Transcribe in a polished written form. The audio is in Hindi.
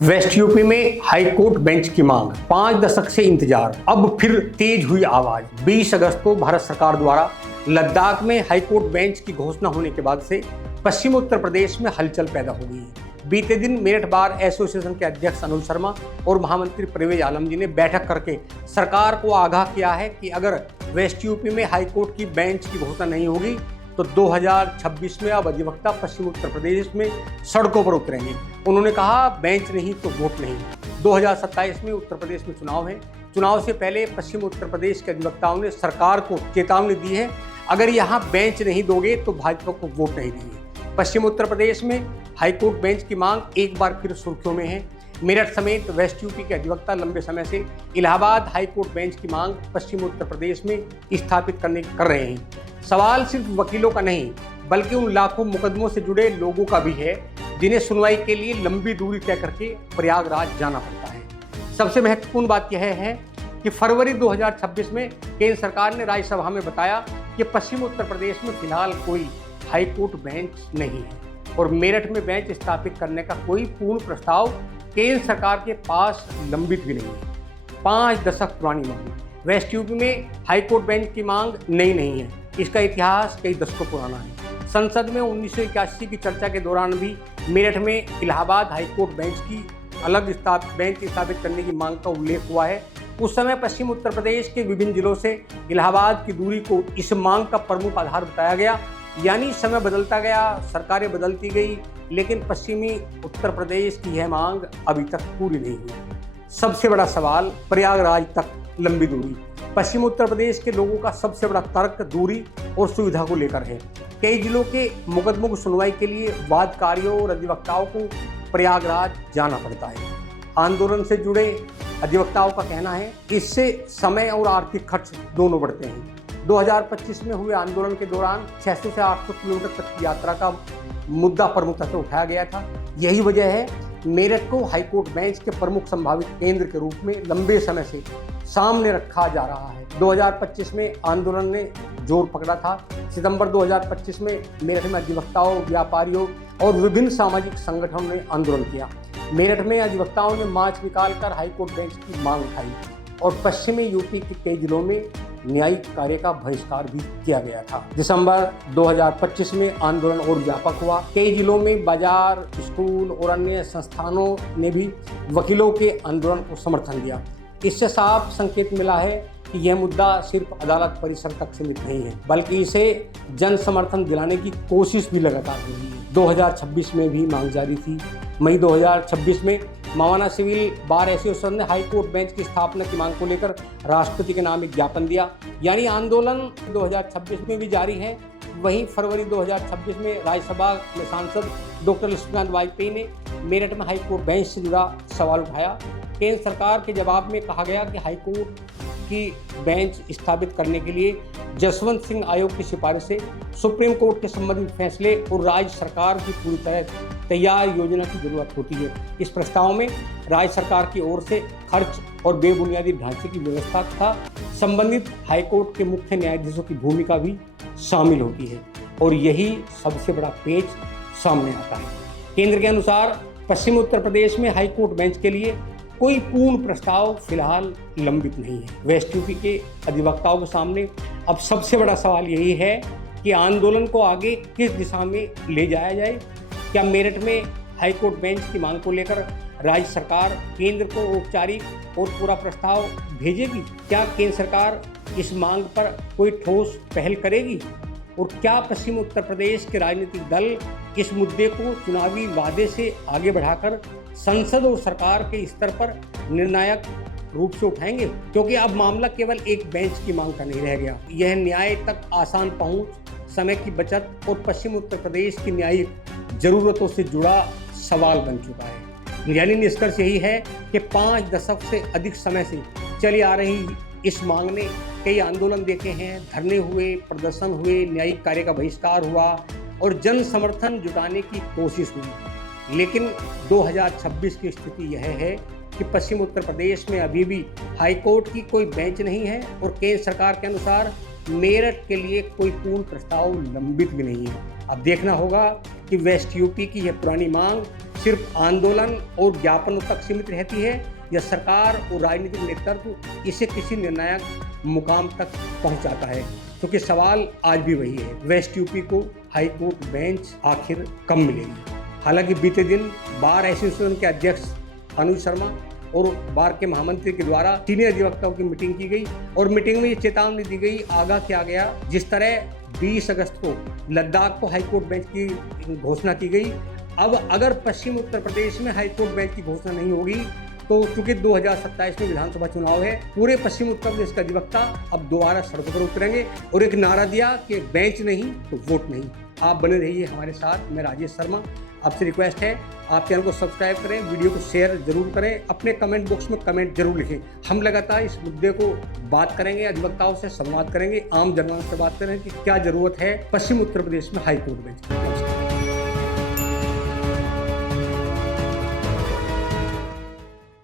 वेस्ट यूपी में हाईकोर्ट बेंच की मांग, 5 दशक से इंतजार, अब फिर तेज हुई आवाज। 20 अगस्त को भारत सरकार द्वारा लद्दाख में हाईकोर्ट बेंच की घोषणा होने के बाद से पश्चिम उत्तर प्रदेश में हलचल पैदा हो गई है। बीते दिन मेरठ बार एसोसिएशन के अध्यक्ष अनुज शर्मा और महामंत्री परवेज आलम जी ने बैठक करके सरकार को आगाह किया है कि अगर वेस्ट यूपी में हाईकोर्ट की बेंच की घोषणा नहीं होगी तो 2026 में अब अधिवक्ता पश्चिम उत्तर प्रदेश में सड़कों पर उतरेंगे। उन्होंने कहा, बेंच नहीं तो वोट नहीं। 2027 में उत्तर प्रदेश में चुनाव है। चुनाव से पहले पश्चिम उत्तर प्रदेश के अधिवक्ताओं ने सरकार को चेतावनी दी है, अगर यहाँ बेंच नहीं दोगे तो भाजपा को वोट नहीं देंगे। पश्चिम उत्तर प्रदेश में हाईकोर्ट बेंच की मांग एक बार फिर सुर्खियों में है। मेरठ समेत वेस्ट यूपी के अधिवक्ता लंबे समय से इलाहाबाद हाईकोर्ट बेंच की मांग पश्चिम उत्तर प्रदेश में स्थापित कर रहे हैं। सवाल सिर्फ वकीलों का नहीं, बल्कि उन लाखों मुकदमों से जुड़े लोगों का भी है जिन्हें सुनवाई के लिए लंबी दूरी तय करके प्रयागराज जाना पड़ता है। सबसे महत्वपूर्ण बात यह है कि फरवरी 2026 में केंद्र सरकार ने राज्यसभा में बताया कि पश्चिम उत्तर प्रदेश में फिलहाल कोई हाईकोर्ट बेंच नहीं है और मेरठ में बेंच स्थापित करने का कोई पूर्ण प्रस्ताव केंद्र सरकार के पास लंबित भी नहीं है। 5 दशक पुरानी मांग। वेस्ट यूपी में हाईकोर्ट बेंच की मांग नई नहीं है, इसका इतिहास कई दशकों पुराना है। संसद में 1981 की चर्चा के दौरान भी मेरठ में इलाहाबाद हाईकोर्ट बेंच की अलग बेंच स्थापित करने की मांग का उल्लेख हुआ है। उस समय पश्चिम उत्तर प्रदेश के विभिन्न जिलों से इलाहाबाद की दूरी को इस मांग का प्रमुख आधार बताया गया। यानी समय बदलता गया, सरकारें बदलती गई, लेकिन पश्चिमी उत्तर प्रदेश की यह मांग अभी तक पूरी नहीं हुई। सबसे बड़ा सवाल प्रयागराज तक लंबी दूरी। पश्चिम उत्तर प्रदेश के लोगों का सबसे बड़ा तर्क दूरी और सुविधा को लेकर है। कई जिलों के मुकदमों की सुनवाई के लिए वादकारियों और अधिवक्ताओं को प्रयागराज जाना पड़ता है। आंदोलन से जुड़े अधिवक्ताओं का कहना है इससे समय और आर्थिक खर्च दोनों बढ़ते हैं। 2025 में हुए आंदोलन के दौरान 600 से 800 किलोमीटर तक की यात्रा का मुद्दा प्रमुखता से उठाया गया था। यही वजह है मेरठ को हाईकोर्ट बेंच के प्रमुख संभावित केंद्र के रूप में लंबे समय से सामने रखा जा रहा है। 2025 में आंदोलन ने जोर पकड़ा था। सितंबर 2025 में मेरठ में अधिवक्ताओं, व्यापारियों और विभिन्न सामाजिक संगठनों ने आंदोलन किया। मेरठ में अधिवक्ताओं ने मार्च निकालकर हाईकोर्ट बेंच की मांग उठाई और पश्चिमी यूपी के कई जिलों में न्यायिक कार्य का बहिष्कार भी किया गया था। दिसंबर 2025 में आंदोलन और व्यापक हुआ। कई जिलों में बाजार, स्कूल और अन्य संस्थानों ने भी वकीलों के आंदोलन को समर्थन दिया। इससे साफ संकेत मिला है कि यह मुद्दा सिर्फ अदालत परिसर तक सीमित नहीं है, बल्कि इसे जन समर्थन दिलाने की कोशिश भी लगातार हो रही है। 2026 में भी मांग जारी थी। मई 2026 में मावाना सिविल बार एसोसिएशन ने हाईकोर्ट बेंच की स्थापना की मांग को लेकर राष्ट्रपति के नाम एक ज्ञापन दिया। यानी आंदोलन 2026 में भी जारी है। वहीं फरवरी 2026 में राज्यसभा में सांसद डॉक्टर लक्ष्मीकांत वाजपेयी ने मेरठ में हाईकोर्ट बेंच से जुड़ा सवाल उठाया। केंद्र सरकार के जवाब में कहा गया कि हाईकोर्ट की बेंच स्थापित करने के लिए जसवंत सिंह आयोग की सिफारिश से सुप्रीम कोर्ट के संबंधित फैसले और राज्य सरकार की पूरी तरह तैयार योजना की जरूरत होती है। इस प्रस्ताव में राज्य सरकार की ओर से खर्च और बेबुनियादी ढांचे की व्यवस्था तथा संबंधित हाईकोर्ट के मुख्य न्यायाधीशों की भूमिका भी शामिल होती है और यही सबसे बड़ा पेच सामने आता है। केंद्र के अनुसार पश्चिम उत्तर प्रदेश में हाईकोर्ट बेंच के लिए कोई पूर्ण प्रस्ताव फिलहाल लंबित नहीं है। वेस्ट यूपी के अधिवक्ताओं के सामने अब सबसे बड़ा सवाल यही है कि आंदोलन को आगे किस दिशा में ले जाया जाए। क्या मेरठ में हाईकोर्ट बेंच की मांग को लेकर राज्य सरकार केंद्र को औपचारिक और पूरा प्रस्ताव भेजेगी? क्या केंद्र सरकार इस मांग पर कोई ठोस पहल करेगी? और क्या पश्चिम उत्तर प्रदेश के राजनीतिक दल इस मुद्दे को चुनावी वादे से आगे बढ़ाकर संसद और सरकार के स्तर पर निर्णायक रूप से उठाएंगे? क्योंकि अब मामला केवल एक बेंच की मांग का नहीं रह गया, यह न्याय तक आसान पहुंच, समय की बचत और पश्चिम उत्तर प्रदेश की न्यायिक जरूरतों से जुड़ा सवाल बन चुका है। यानी निष्कर्ष यही है कि 5 दशक से अधिक समय से चली आ रही इस मांग ने कई आंदोलन देखे हैं, धरने हुए, प्रदर्शन हुए, न्यायिक कार्य का बहिष्कार हुआ और जन समर्थन जुटाने की कोशिश हुई। लेकिन 2026 की स्थिति यह है कि पश्चिम उत्तर प्रदेश में अभी भी हाईकोर्ट की कोई बेंच नहीं है और केंद्र सरकार के अनुसार मेरठ के लिए कोई पूर्ण प्रस्ताव लंबित भी नहीं है। अब देखना होगा कि वेस्ट यूपी की यह पुरानी मांग सिर्फ आंदोलन और ज्ञापनों तक सीमित रहती है या सरकार और राजनीतिक नेतृत्व इसे किसी निर्णायक मुकाम तक पहुंचाता है? क्योंकि सवाल आज भी वही है, वेस्ट यूपी को हाई कोर्ट बेंच आखिर कब मिलेगी? हालांकि बीते दिन बार एसोसिएशन के अध्यक्ष अनुज शर्मा और बार के महामंत्री के द्वारा सीनियर अधिवक्ताओं की मीटिंग की गई और मीटिंग में ये चेतावनी दी गई, आगाह किया गया, जिस तरह 20 अगस्त को लद्दाख को हाईकोर्ट बेंच की घोषणा की गई। अब अगर पश्चिम उत्तर प्रदेश में हाईकोर्ट बेंच की घोषणा नहीं होगी तो चूंकि 2027 में विधानसभा चुनाव है, पूरे पश्चिम उत्तर प्रदेश के अधिवक्ता अब दोबारा सड़कों पर उतरेंगे और एक नारा दिया कि बेंच नहीं तो वोट नहीं। आप बने रहिए हमारे साथ। मैं राजेश शर्मा, आपसे रिक्वेस्ट है आप चैनल को सब्सक्राइब करें, वीडियो को शेयर जरूर करें, अपने कमेंट बॉक्स में कमेंट जरूर लिखें। हम लगातार इस मुद्दे को बात करेंगे, अधिवक्ताओं से संवाद करेंगे, आम जनमानस से बात करें कि क्या जरूरत है पश्चिम उत्तर प्रदेश में हाई कोर्ट बेंच की।